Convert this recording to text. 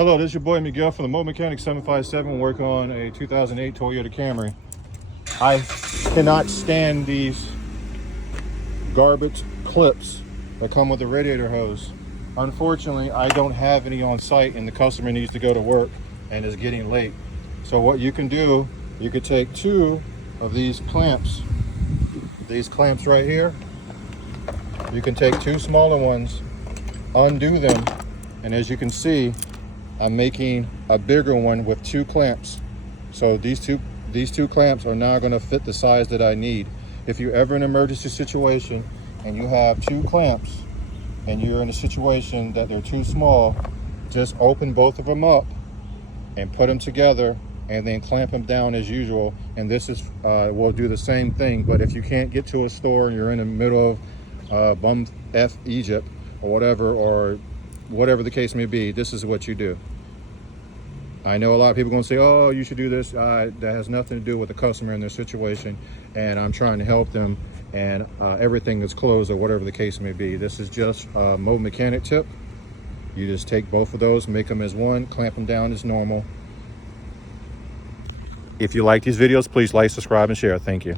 Hello, this is your boy Miguel from the Mobile Mechanic 757, working on a 2008 Toyota Camry. I cannot stand these garbage clips that come with the radiator hose. Unfortunately, I don't have any on site and the customer needs to go to work and is getting late. So what you can do, you could take two of these clamps right here. You can take two smaller ones, undo them, and as you can see, I'm making a bigger one with two clamps. So these two clamps are now going to fit the size that I need. If you're ever in an emergency situation and you have two clamps and you're in a situation that they're too small, just open both of them up and put them together and then clamp them down as usual. And this is will do the same thing. But if you can't get to a store and you're in the middle of bum F Egypt or whatever the case may be, this is what you do. I know a lot of people are going to say, oh, you should do this. That has nothing to do with the customer and their situation, and I'm trying to help them, and everything is closed or whatever the case may be. This is just a mobile mechanic tip. You just take both of those, make them as one, clamp them down as normal. If you like these videos, please like, subscribe, and share. Thank you.